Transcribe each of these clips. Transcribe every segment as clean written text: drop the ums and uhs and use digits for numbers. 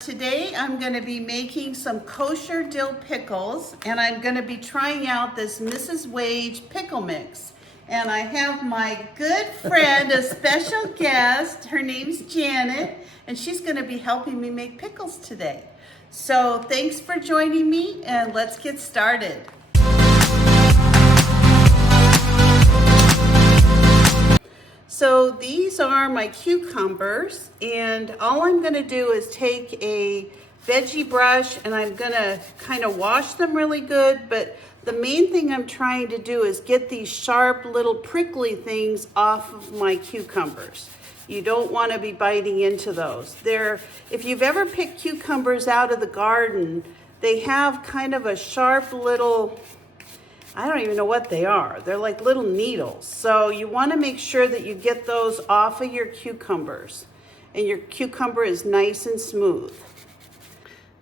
Today I'm going to be making some kosher dill pickles, and I'm going to be trying out this Mrs. Wage pickle mix. And I have my good friend, a special guest. Her name's Janet, and she's going to be helping me make pickles today. So thanks for joining me, and let's get started. So these are my cucumbers, and all I'm going to do is take a veggie brush and I'm going to kind of wash them really good, but the main thing I'm trying to do is get these sharp little prickly things off of my cucumbers. You don't want to be biting into those. If you've ever picked cucumbers out of the garden, they have kind of a sharp little, I don't even know what they are. They're like little needles. So you want to make sure that you get those off of your cucumbers and your cucumber is nice and smooth.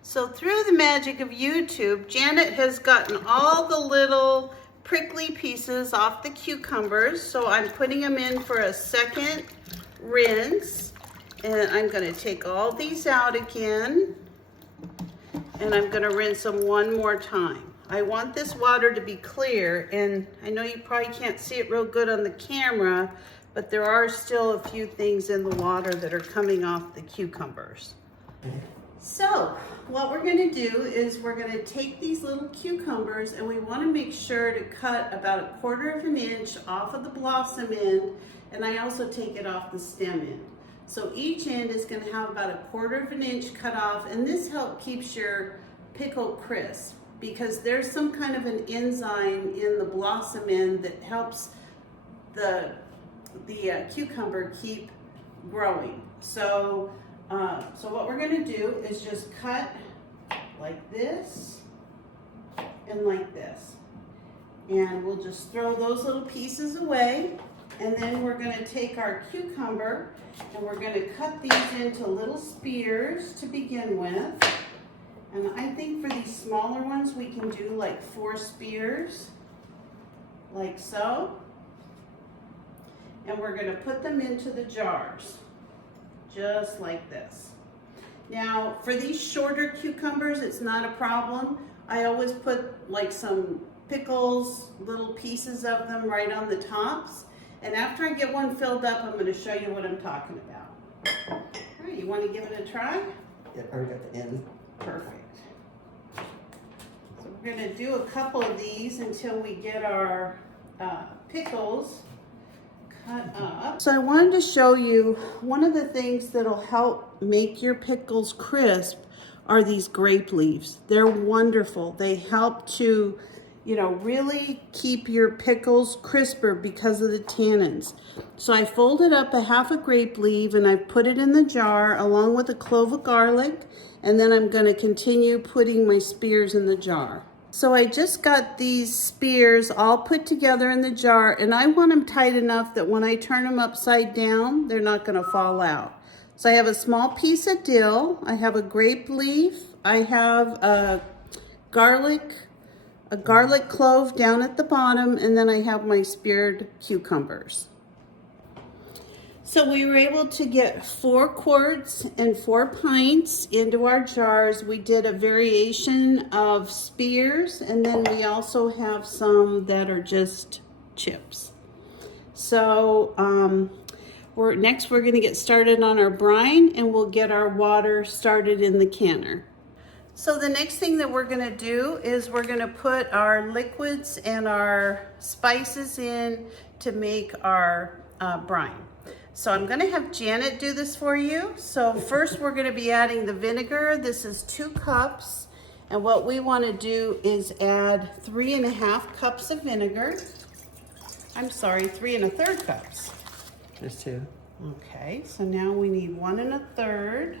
So through the magic of YouTube, Janet has gotten all the little prickly pieces off the cucumbers. So I'm putting them in for a second rinse, and I'm going to take all these out again, and I'm going to rinse them one more time. I want this water to be clear, and I know you probably can't see it real good on the camera, but there are still a few things in the water that are coming off the cucumbers. So what we're going to do is we're going to take these little cucumbers, and we want to make sure to cut about 1/4 of an inch off of the blossom end, and I also take it off the stem end. So each end is going to have about 1/4 of an inch cut off, and this keeps your pickle crisp, because there's some kind of an enzyme in the blossom end that helps the cucumber keep growing. So what we're going to do is just cut like this and like this. And we'll just throw those little pieces away. And then we're going to take our cucumber and we're going to cut these into little spears to begin with. And I think for these smaller ones, we can do like 4 spears, like so. And we're going to put them into the jars, just like this. Now, for these shorter cucumbers, it's not a problem. I always put like some pickles, little pieces of them right on the tops. And after I get one filled up, I'm going to show you what I'm talking about. All right, you want to give it a try? Yeah, I already got the end. Perfect. So we're going to do a couple of these until we get our pickles cut up. So I wanted to show you one of the things that'll help make your pickles crisp are these grape leaves. They're wonderful. They help to, really keep your pickles crisper because of the tannins. So I folded up a 1/2 grape leaf and I put it in the jar along with a clove of garlic, and then I'm going to continue putting my spears in the jar. So I just got these spears all put together in the jar, and I want them tight enough that when I turn them upside down, they're not going to fall out. So I have a small piece of dill, I have a grape leaf, I have a garlic clove down at the bottom, and then I have my speared cucumbers. So we were able to get 4 quarts and 4 pints into our jars. We did a variation of spears, and then we also have some that are just chips. So next we're going to get started on our brine, and we'll get our water started in the canner. So the next thing that we're going to do is we're going to put our liquids and our spices in to make our brine. So I'm going to have Janet do this for you. So first we're going to be adding the vinegar. This is 2 cups. And what we want to do is add 3 1/2 cups of vinegar. I'm sorry, 3 1/3 cups. There's 2. Okay, so now we need 1 1/3.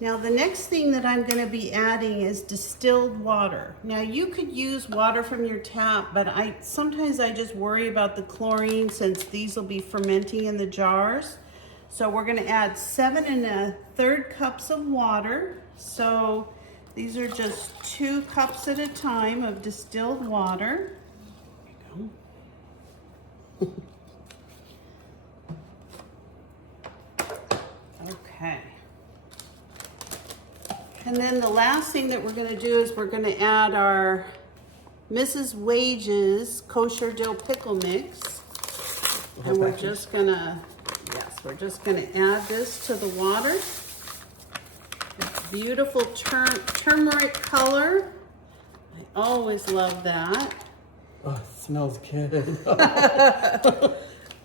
Now the next thing that I'm going to be adding is distilled water. Now you could use water from your tap, but sometimes I just worry about the chlorine since these will be fermenting in the jars. So we're going to add 7 1/3 cups of water. So These are just 2 cups at a time of distilled water. There you go. Okay. And then the last thing that we're going to do is we're going to add our Mrs. Wage's kosher dill pickle mix. And we're just going to, yes, we're just going to add this to the water. Beautiful turmeric color. I always love that. Oh, it smells good.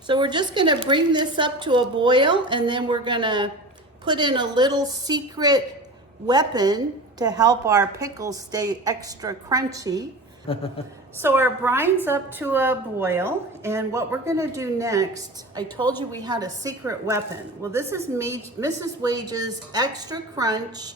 So we're just going to bring this up to a boil, and then we're going to put in a little secret weapon to help our pickles stay extra crunchy. So our brine's up to a boil, and what we're going to do next, I told you we had a secret weapon. Well, this is Mrs. Wage's Extra Crunch.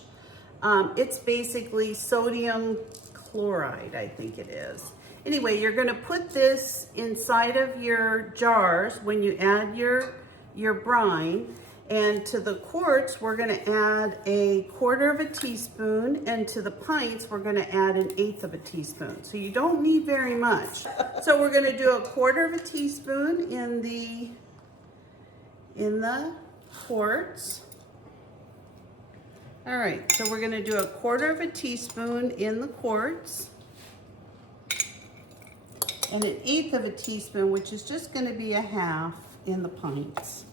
It's basically sodium chloride, I think it is. Anyway, you're going to put this inside of your jars when you add your brine. And to the quarts, we're going to add a 1/4 of a teaspoon, and to the pints, we're going to add 1/8 of a teaspoon. So you don't need very much. So we're going to do a 1/4 of a teaspoon in the quarts. All right, so we're going to do a 1/4 of a teaspoon in the quarts, and 1/8 of a teaspoon, which is just going to be 1/2 in the pints.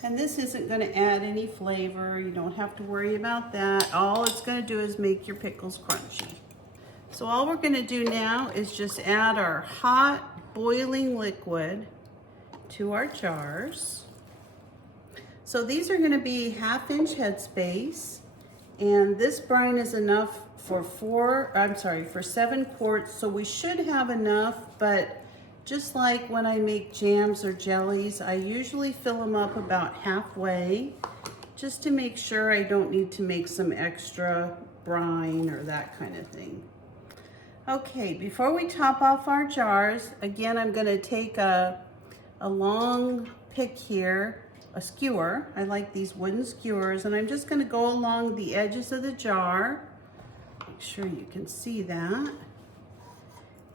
And this isn't going to add any flavor. You don't have to worry about that. All it's going to do is make your pickles crunchy. So all we're going to do now is just add our hot boiling liquid to our jars. So these are going to be 1/2 inch headspace, and this brine is enough for 7 quarts. So we should have enough, but just like when I make jams or jellies, I usually fill them up about halfway, just to make sure I don't need to make some extra brine or that kind of thing. Okay, before we top off our jars, again, I'm going to take a long pick here, a skewer. I like these wooden skewers, and I'm just going to go along the edges of the jar. Make sure you can see that.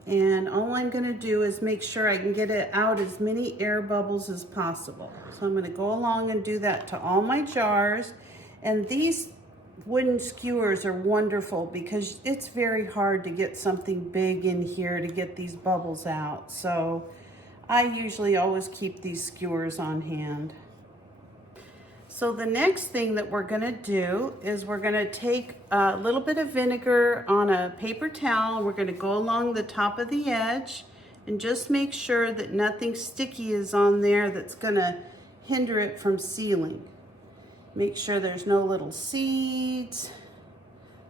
And all I'm going to do is make sure I can get it out as many air bubbles as possible. So I'm going to go along and do that to all my jars. And these wooden skewers are wonderful because it's very hard to get something big in here to get these bubbles out. So I usually always keep these skewers on hand. So the next thing that we're going to do is we're going to take a little bit of vinegar on a paper towel. We're going to go along the top of the edge and just make sure that nothing sticky is on there that's going to hinder it from sealing. Make sure there's no little seeds.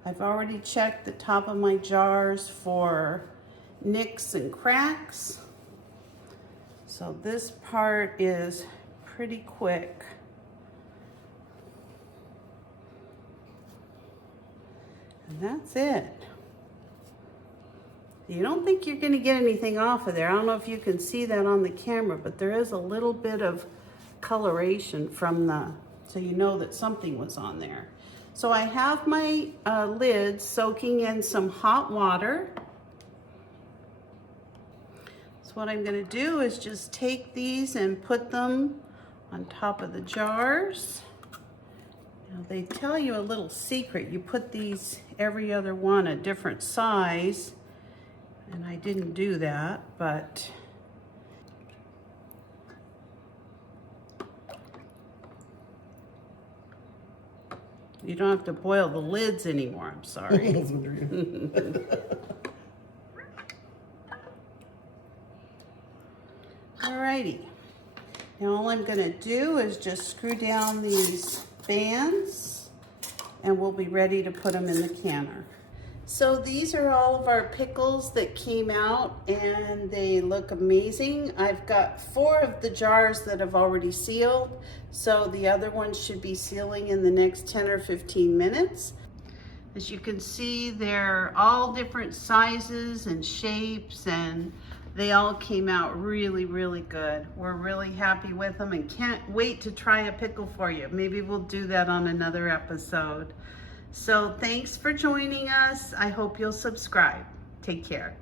I've already checked the top of my jars for nicks and cracks. So this part is pretty quick. And that's it. You don't think you're going to get anything off of there. I don't know if you can see that on the camera, but there is a little bit of coloration from so you know that something was on there. So I have my lids soaking in some hot water. So what I'm going to do is just take these and put them on top of the jars. Now they tell you a little secret. You put these every other one a different size, and I didn't do that, but you don't have to boil the lids anymore. I'm sorry. I was wondering. Alrighty. Now all I'm going to do is just screw down these bands, and we'll be ready to put them in the canner. So these are all of our pickles that came out, and they look amazing. I've got 4 of the jars that have already sealed, so the other ones should be sealing in the next 10 or 15 minutes. As you can see, they're all different sizes and shapes, and They all came out really, really good. We're really happy with them and can't wait to try a pickle for you. Maybe we'll do that on another episode. So thanks for joining us. I hope you'll subscribe. Take care.